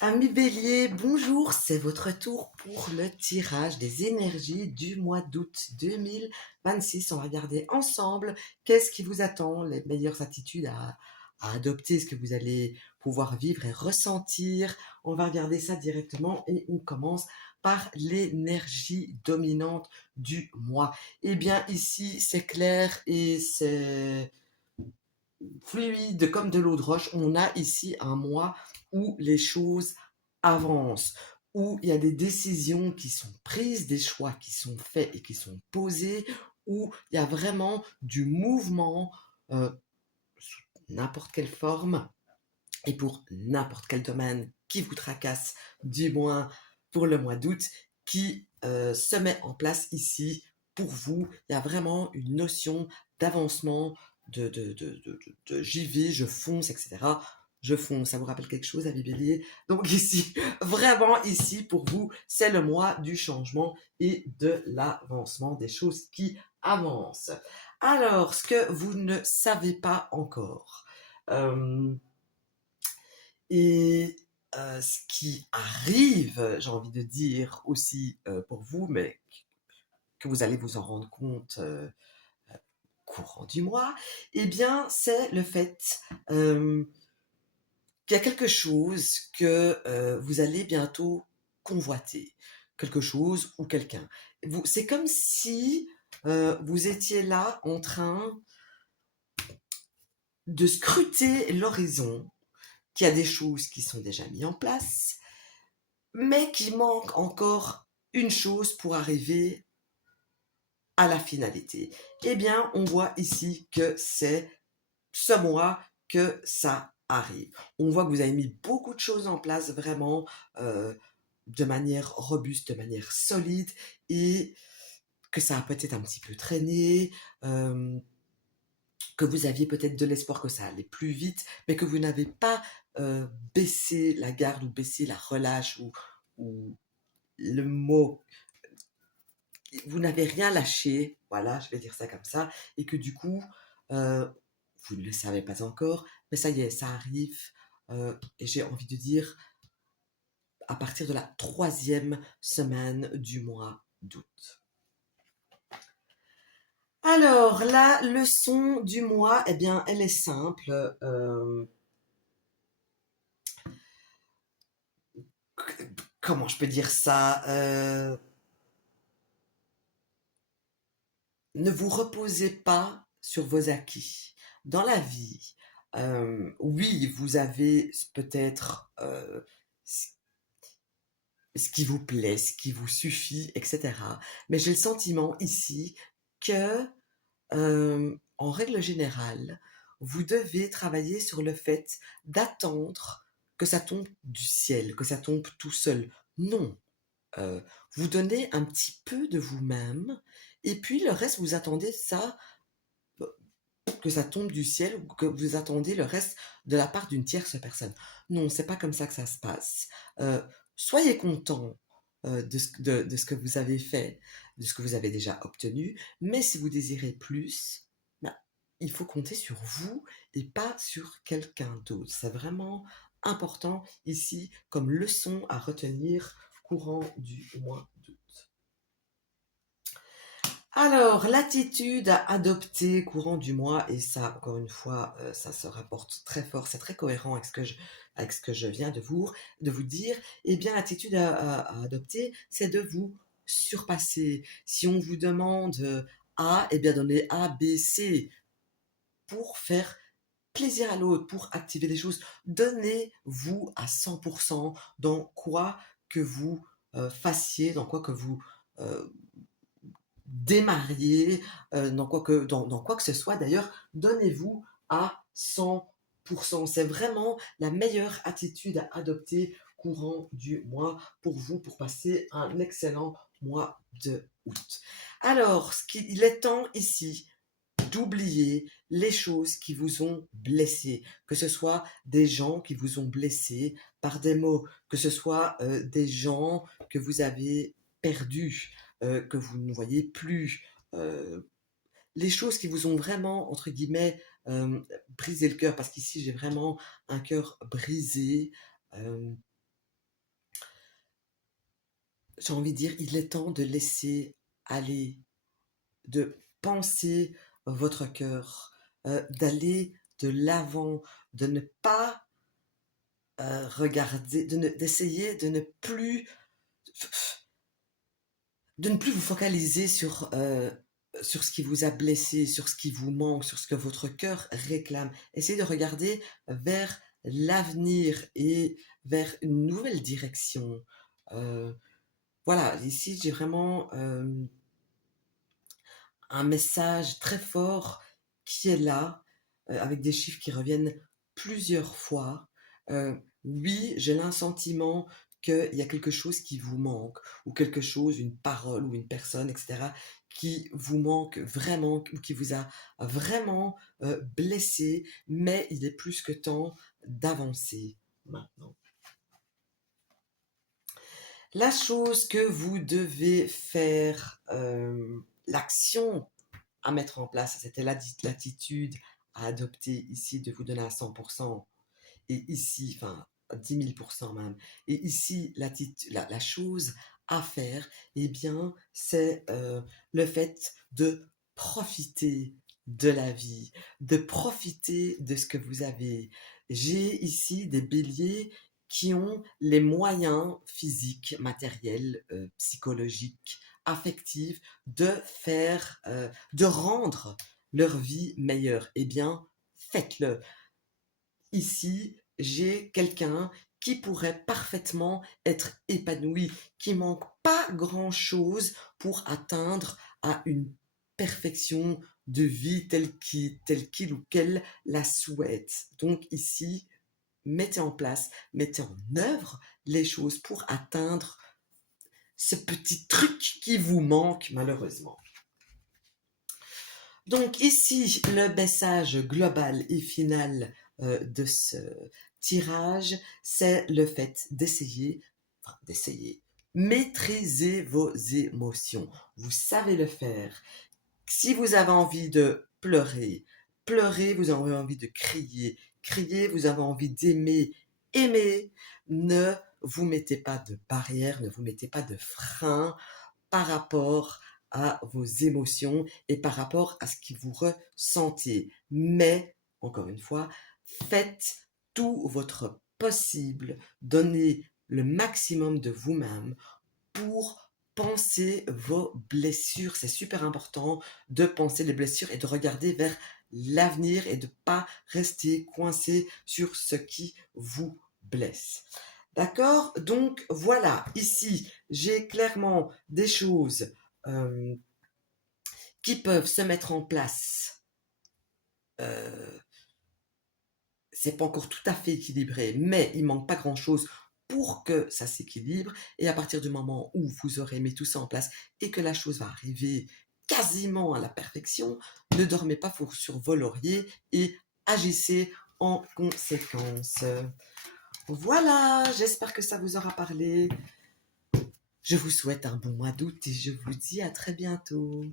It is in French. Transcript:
Amis Bélier, bonjour, c'est votre tour pour le tirage des énergies du mois d'août 2026. On va regarder ensemble qu'est-ce qui vous attend, les meilleures attitudes à adopter, ce que vous allez pouvoir vivre et ressentir. On va regarder ça directement et on commence par l'énergie dominante du mois. Eh bien ici, c'est clair et c'est fluide comme de l'eau de roche. On a ici un mois où les choses avancent, où il y a des décisions qui sont prises, des choix qui sont faits et qui sont posés, où il y a vraiment du mouvement sous n'importe quelle forme et pour n'importe quel domaine qui vous tracasse, du moins pour le mois d'août, qui se met en place ici pour vous. Il y a vraiment une notion d'avancement, de j'y vais, je fonce, etc. Je fonce, ça vous rappelle quelque chose, avis Bélier? Donc ici, vraiment ici, pour vous, c'est le mois du changement et de l'avancement des choses qui avancent. Alors, ce que vous ne savez pas encore, euh, et ce qui arrive, j'ai envie de dire aussi pour vous, mais que vous allez vous en rendre compte courant du mois, eh bien, c'est le fait qu'il y a quelque chose que vous allez bientôt convoiter, quelque chose ou quelqu'un. C'est comme si vous étiez là en train de scruter l'horizon, qu'il y a des choses qui sont déjà mises en place, mais qu'il manque encore une chose pour arriver à la finalité. Eh bien, on voit ici que c'est ce mois que ça arrive. On voit que vous avez mis beaucoup de choses en place vraiment de manière robuste, de manière solide et que ça a peut-être un petit peu traîné, que vous aviez peut-être de l'espoir que ça allait plus vite, mais que vous n'avez pas baissé la garde ou baissé la relâche ou le mot, vous n'avez rien lâché, voilà, je vais dire ça comme ça, et que du coup, euh, vous ne le savez pas encore, mais ça y est, ça arrive, et j'ai envie de dire, à partir de la troisième semaine du mois d'août. Alors, la leçon du mois, eh bien, elle est simple. Comment je peux dire ça? Ne vous reposez pas sur vos acquis. Dans la vie, oui, vous avez peut-être ce qui vous plaît, ce qui vous suffit, etc. Mais j'ai le sentiment ici que, en règle générale, vous devez travailler sur le fait d'attendre que ça tombe du ciel, que ça tombe tout seul. Non, euh, vous donnez un petit peu de vous-même, et puis le reste, vous attendez ça, que ça tombe du ciel, ou que vous attendez le reste de la part d'une tierce personne. Non, c'est pas comme ça que ça se passe. Euh, Soyez content de ce que vous avez fait, de ce que vous avez déjà obtenu, mais si vous désirez plus, ben, il faut compter sur vous et pas sur quelqu'un d'autre. C'est vraiment important ici comme leçon à retenir courant du mois d'août. Alors, l'attitude à adopter courant du mois, et ça, encore une fois, ça se rapporte très fort, c'est très cohérent avec ce que je viens de vous dire, eh bien, l'attitude à adopter, c'est de vous surpasser. Si on vous demande A, eh bien, donnez A, B, C pour faire plaisir à l'autre, pour activer des choses. Donnez-vous à 100% dans quoi que vous fassiez, dans quoi que vous euh, démarrier, dans quoi que ce soit. D'ailleurs, donnez-vous à 100%. C'est vraiment la meilleure attitude à adopter courant du mois pour vous, pour passer un excellent mois de août. Alors, il est temps ici d'oublier les choses qui vous ont blessé, que ce soit des gens qui vous ont blessé par des mots, que ce soit des gens que vous avez perdus, que vous ne voyez plus, euh, les choses qui vous ont vraiment, entre guillemets, brisé le cœur, parce qu'ici j'ai vraiment un cœur brisé, euh, j'ai envie de dire, il est temps de laisser aller, de penser votre cœur, d'aller de l'avant, de ne pas regarder, d'essayer de ne plus vous focaliser sur ce qui vous a blessé, sur ce qui vous manque, sur ce que votre cœur réclame. Essayez de regarder vers l'avenir et vers une nouvelle direction. Euh, voilà, ici j'ai vraiment un message très fort qui est là, avec des chiffres qui reviennent plusieurs fois. Oui, j'ai l'assentiment qu'il y a quelque chose qui vous manque, ou quelque chose, une parole ou une personne, etc., qui vous manque vraiment, ou qui vous a vraiment blessé, mais il est plus que temps d'avancer maintenant. La chose que vous devez faire, l'action à mettre en place, c'était l'attitude à adopter ici, de vous donner à 100%, et ici, enfin, à 10 000% même, et ici, la chose à faire, eh bien, c'est le fait de profiter de la vie, de profiter de ce que vous avez. J'ai ici des béliers qui ont les moyens physiques, matériels, psychologiques, affectifs, de rendre leur vie meilleure. Eh bien, faites-le. Ici, j'ai quelqu'un qui pourrait parfaitement être épanoui, qui manque pas grand-chose pour atteindre à une perfection de vie telle qu'il ou qu'elle la souhaite. Donc ici, mettez en place, mettez en œuvre les choses pour atteindre ce petit truc qui vous manque malheureusement. Donc ici, le message global et final de ce tirage, c'est le fait d'essayer, maîtriser vos émotions. Vous savez le faire. Si vous avez envie de pleurer, pleurer, vous avez envie de crier, crier, vous avez envie d'aimer, aimer. Ne vous mettez pas de barrière, ne vous mettez pas de frein par rapport à vos émotions et par rapport à ce que vous ressentez. Mais, encore une fois, faites tout votre possible, donnez le maximum de vous-même pour penser vos blessures. C'est super important de penser les blessures et de regarder vers l'avenir et de ne pas rester coincé sur ce qui vous blesse. D'accord? Donc voilà, ici, j'ai clairement des choses qui peuvent se mettre en place. C'est pas encore tout à fait équilibré, mais il manque pas grand-chose pour que ça s'équilibre. Et à partir du moment où vous aurez mis tout ça en place et que la chose va arriver quasiment à la perfection, ne dormez pas sur vos lauriers et agissez en conséquence. Voilà, j'espère que ça vous aura parlé. Je vous souhaite un bon mois d'août et je vous dis à très bientôt.